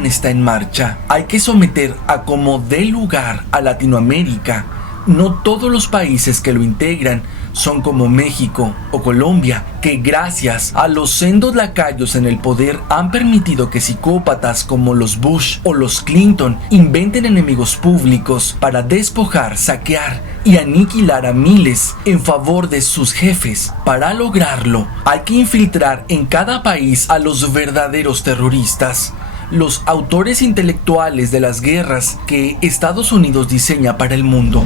plan está en marcha. Hay que someter a como dé lugar a Latinoamérica. No todos los países que lo integran son como México o Colombia, que gracias a los sendos lacayos en el poder han permitido que psicópatas como los Bush o los Clinton inventen enemigos públicos para despojar, saquear y aniquilar a miles en favor de sus jefes. Para lograrlo, hay que infiltrar en cada país a los verdaderos terroristas, los autores intelectuales de las guerras que Estados Unidos diseña para el mundo.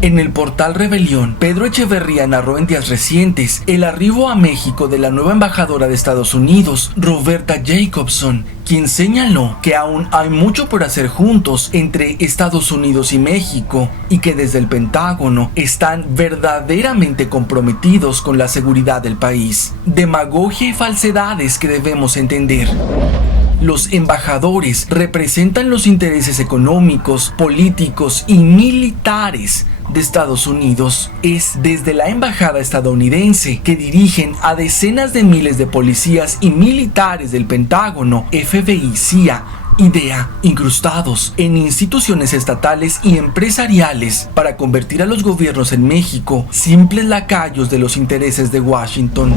En el portal Rebelión, Pedro Echeverría narró en días recientes el arribo a México de la nueva embajadora de Estados Unidos, Roberta Jacobson, quien señaló que aún hay mucho por hacer juntos entre Estados Unidos y México y que desde el Pentágono están verdaderamente comprometidos con la seguridad del país. Demagogia y falsedades que debemos entender. Los embajadores representan los intereses económicos, políticos y militares de Estados Unidos. Es desde la embajada estadounidense que dirigen a decenas de miles de policías y militares del Pentágono, FBI, CIA y DEA, incrustados en instituciones estatales y empresariales para convertir a los gobiernos en México simples lacayos de los intereses de Washington.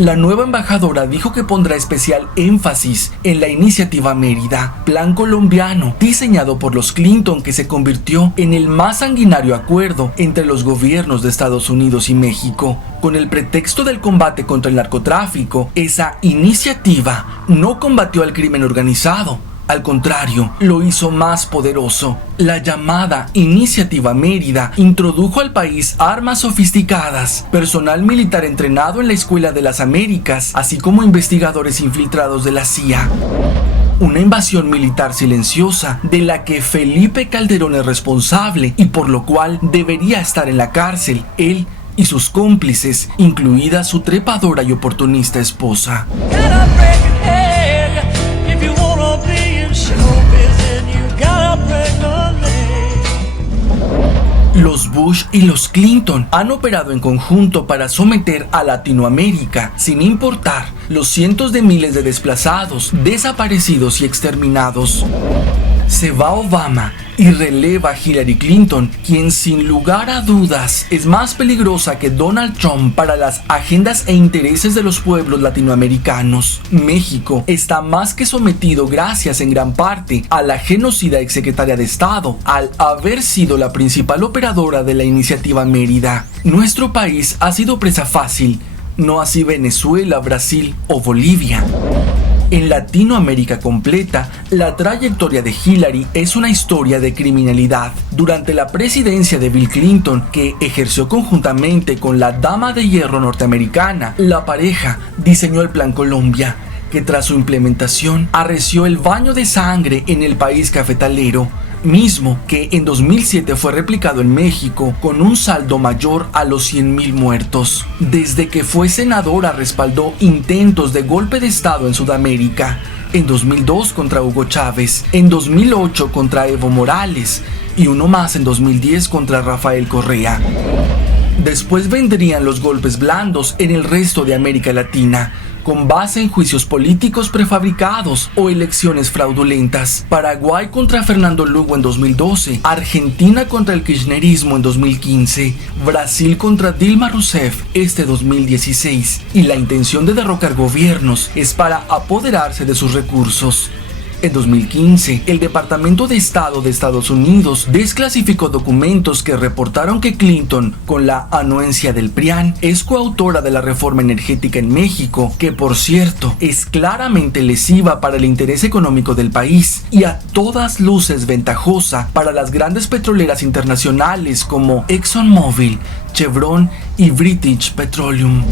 La nueva embajadora dijo que pondrá especial énfasis en la iniciativa Mérida, plan colombiano diseñado por los Clinton, que se convirtió en el más sanguinario acuerdo entre los gobiernos de Estados Unidos y México. Con el pretexto del combate contra el narcotráfico, esa iniciativa no combatió al crimen organizado. Al contrario, lo hizo más poderoso. La llamada Iniciativa Mérida introdujo al país armas sofisticadas, personal militar entrenado en la Escuela de las Américas, así como investigadores infiltrados de la CIA. Una invasión militar silenciosa de la que Felipe Calderón es responsable y por lo cual debería estar en la cárcel, él y sus cómplices, incluida su trepadora y oportunista esposa. Los Bush y los Clinton han operado en conjunto para someter a Latinoamérica, sin importar los cientos de miles de desplazados, desaparecidos y exterminados. Se va Obama y releva a Hillary Clinton, quien sin lugar a dudas es más peligrosa que Donald Trump para las agendas e intereses de los pueblos latinoamericanos. México está más que sometido gracias en gran parte a la genocida exsecretaria de Estado, al haber sido la principal operadora de la Iniciativa Mérida. Nuestro país ha sido presa fácil, no así Venezuela, Brasil o Bolivia. En Latinoamérica completa, la trayectoria de Hillary es una historia de criminalidad. Durante la presidencia de Bill Clinton, que ejerció conjuntamente con la Dama de Hierro norteamericana, la pareja diseñó el Plan Colombia, que tras su implementación arreció el baño de sangre en el país cafetalero, mismo que en 2007 fue replicado en México con un saldo mayor a los 100,000 muertos. Desde que fue senadora respaldó intentos de golpe de Estado en Sudamérica, en 2002 contra Hugo Chávez, en 2008 contra Evo Morales y uno más en 2010 contra Rafael Correa. Después vendrían los golpes blandos en el resto de América Latina, con base en juicios políticos prefabricados o elecciones fraudulentas. Paraguay contra Fernando Lugo en 2012, Argentina contra el kirchnerismo en 2015, Brasil contra Dilma Rousseff este 2016, y la intención de derrocar gobiernos es para apoderarse de sus recursos. En 2015, el Departamento de Estado de Estados Unidos desclasificó documentos que reportaron que Clinton, con la anuencia del PRIAN, es coautora de la reforma energética en México, que por cierto es claramente lesiva para el interés económico del país y a todas luces ventajosa para las grandes petroleras internacionales como ExxonMobil, Chevron y British Petroleum.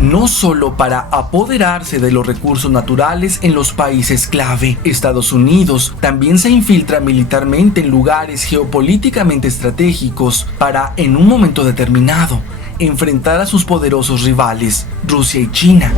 No solo para apoderarse de los recursos naturales en los países clave, Estados Unidos también se infiltra militarmente en lugares geopolíticamente estratégicos para, en un momento determinado, enfrentar a sus poderosos rivales, Rusia y China.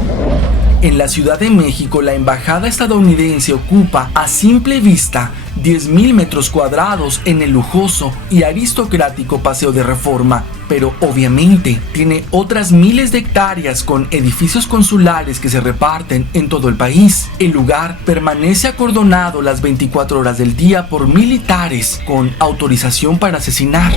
En la Ciudad de México, la embajada estadounidense ocupa a simple vista 10.000 metros cuadrados en el lujoso y aristocrático Paseo de Reforma, pero obviamente tiene otras miles de hectáreas con edificios consulares que se reparten en todo el país. El lugar permanece acordonado las 24 horas del día por militares con autorización para asesinar.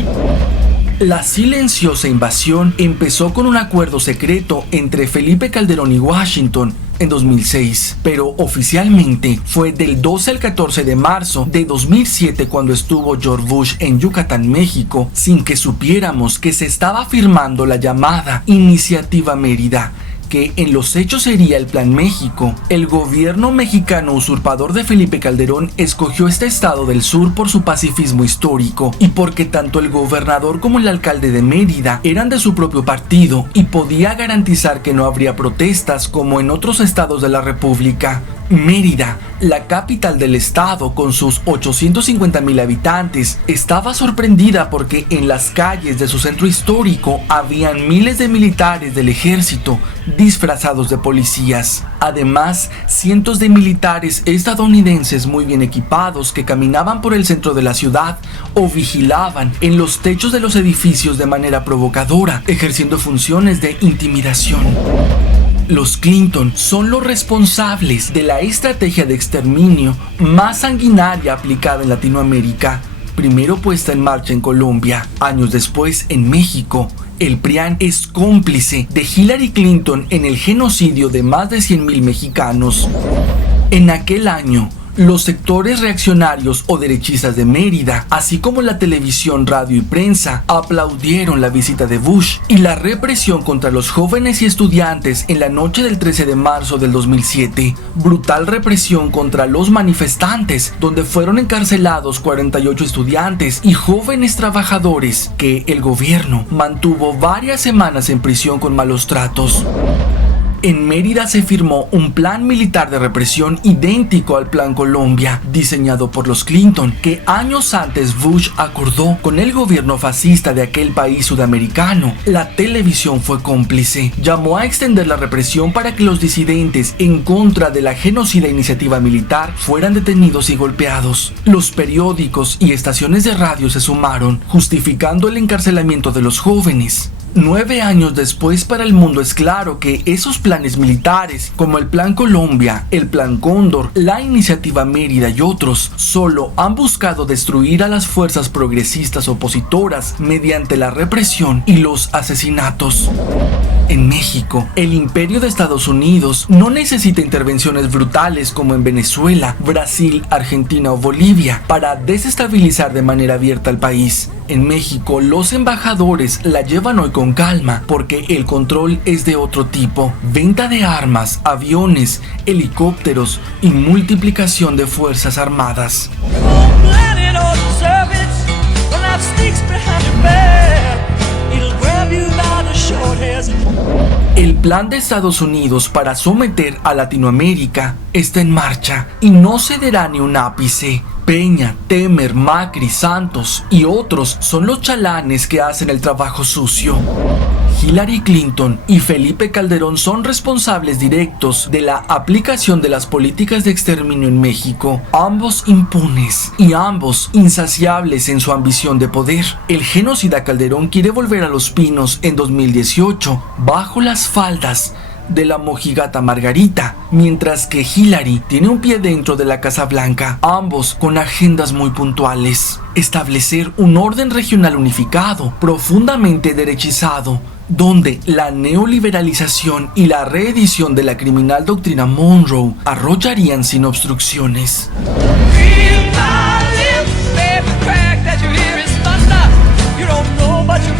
La silenciosa invasión empezó con un acuerdo secreto entre Felipe Calderón y Washington en 2006, pero oficialmente fue del 12 al 14 de marzo de 2007 cuando estuvo George Bush en Yucatán, México, sin que supiéramos que se estaba firmando la llamada Iniciativa Mérida, que en los hechos sería el Plan México. El gobierno mexicano usurpador de Felipe Calderón escogió este estado del sur por su pacifismo histórico y porque tanto el gobernador como el alcalde de Mérida eran de su propio partido y podía garantizar que no habría protestas como en otros estados de la República. Mérida, la capital del estado con sus 850,000 habitantes, estaba sorprendida porque en las calles de su centro histórico habían miles de militares del ejército disfrazados de policías. Además, cientos de militares estadounidenses muy bien equipados que caminaban por el centro de la ciudad o vigilaban en los techos de los edificios de manera provocadora, ejerciendo funciones de intimidación. Los Clinton son los responsables de la estrategia de exterminio más sanguinaria aplicada en Latinoamérica, primero puesta en marcha en Colombia, años después en México. El PRIAN es cómplice de Hillary Clinton en el genocidio de más de 100,000 mexicanos. En aquel año, los sectores reaccionarios o derechistas de Mérida, así como la televisión, radio y prensa, aplaudieron la visita de Bush y la represión contra los jóvenes y estudiantes en la noche del 13 de marzo del 2007. Brutal represión contra los manifestantes, donde fueron encarcelados 48 estudiantes y jóvenes trabajadores que el gobierno mantuvo varias semanas en prisión con malos tratos. En Mérida se firmó un plan militar de represión idéntico al Plan Colombia, diseñado por los Clinton, que años antes Bush acordó con el gobierno fascista de aquel país sudamericano. La televisión fue cómplice. Llamó a extender la represión para que los disidentes en contra de la genocida iniciativa militar fueran detenidos y golpeados. Los periódicos y estaciones de radio se sumaron, justificando el encarcelamiento de los jóvenes. 9 años después, para el mundo es claro que esos planes militares, como el Plan Colombia, el Plan Cóndor, la Iniciativa Mérida y otros, solo han buscado destruir a las fuerzas progresistas opositoras mediante la represión y los asesinatos. En México, el imperio de Estados Unidos no necesita intervenciones brutales como en Venezuela, Brasil, Argentina o Bolivia para desestabilizar de manera abierta al país. En México, los embajadores la llevan hoy con calma porque el control es de otro tipo. Venta de armas, aviones, helicópteros y multiplicación de fuerzas armadas. El plan de Estados Unidos para someter a Latinoamérica está en marcha y no cederá ni un ápice. Peña, Temer, Macri, Santos y otros son los chalanes que hacen el trabajo sucio. Hillary Clinton y Felipe Calderón son responsables directos de la aplicación de las políticas de exterminio en México, ambos impunes y ambos insaciables en su ambición de poder. El genocida Calderón quiere volver a Los Pinos en 2018 bajo las faldas de la mojigata Margarita, mientras que Hillary tiene un pie dentro de la Casa Blanca, ambos con agendas muy puntuales. Establecer un orden regional unificado, profundamente derechizado, donde la neoliberalización y la reedición de la criminal doctrina Monroe arrollarían sin obstrucciones. You don't know, but you